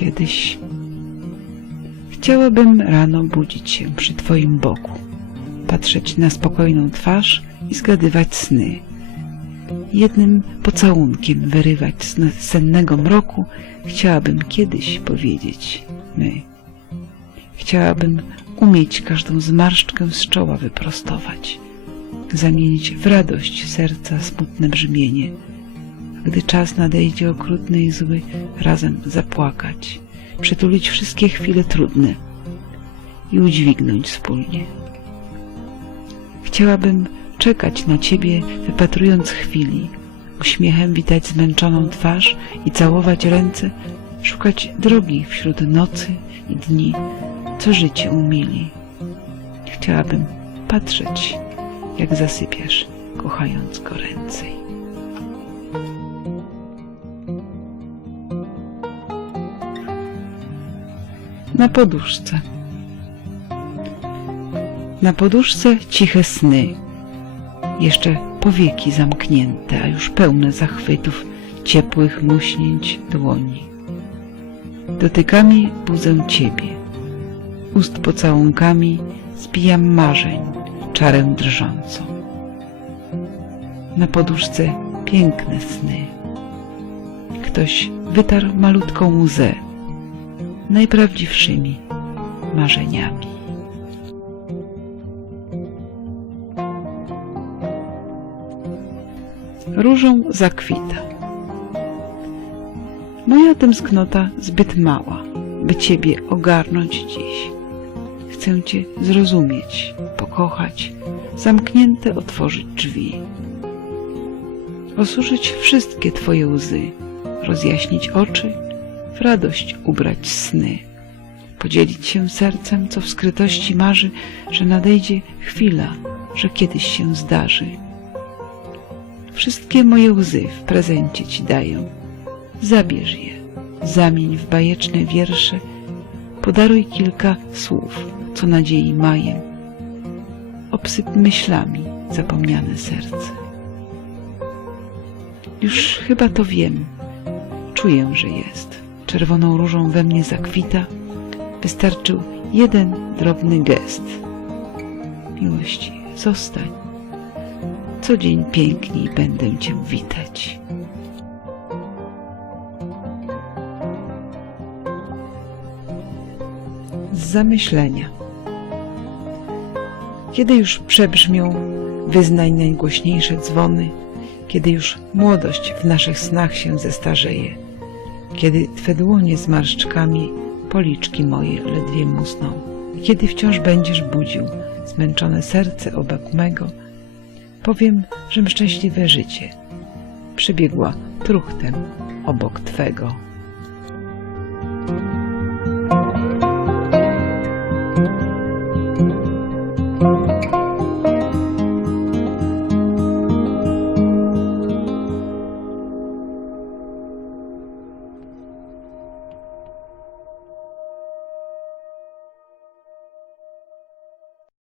Kiedyś chciałabym rano budzić się przy Twoim boku, patrzeć na spokojną twarz i zgadywać sny. Jednym pocałunkiem wyrywać z sennego mroku chciałabym kiedyś powiedzieć my. Chciałabym umieć każdą zmarszczkę z czoła wyprostować, zamienić w radość serca smutne brzmienie – gdy czas nadejdzie okrutny i zły, razem zapłakać, przytulić wszystkie chwile trudne i udźwignąć wspólnie. Chciałabym czekać na Ciebie, wypatrując chwili, uśmiechem witać zmęczoną twarz i całować ręce, szukać drogi wśród nocy i dni, co życie umili. Chciałabym patrzeć, jak zasypiasz, kochając go Na poduszce. Na poduszce ciche sny, jeszcze powieki zamknięte, a już pełne zachwytów ciepłych muśnięć dłoni. Dotykami budzę Ciebie, ust pocałunkami zbijam marzeń, czarę drżącą. Na poduszce piękne sny. Ktoś wytarł malutką łzę, najprawdziwszymi marzeniami. Różą zakwita. Moja tęsknota zbyt mała, by Ciebie ogarnąć dziś. Chcę Cię zrozumieć, pokochać, zamknięte otworzyć drzwi. Osuszyć wszystkie Twoje łzy, rozjaśnić oczy, w radość ubrać sny. Podzielić się sercem, co w skrytości marzy, że nadejdzie chwila, że kiedyś się zdarzy. Wszystkie moje łzy w prezencie Ci daję. Zabierz je, zamień w bajeczne wiersze, podaruj kilka słów, co nadziei mają. Obsyp myślami zapomniane serce. Już chyba to wiem, czuję, że jest. Czerwoną różą we mnie zakwita, wystarczył jeden drobny gest. Miłości, zostań. Co dzień piękniej będę Cię witać. Zamyślenia. Kiedy już przebrzmią wyznań najgłośniejsze dzwony, kiedy już młodość w naszych snach się zestarzeje, kiedy Twe dłonie z marszczkami policzki moje ledwie musną, kiedy wciąż będziesz budził zmęczone serce obok mego, powiem, żem szczęśliwe życie przebiegła truchtem obok Twego.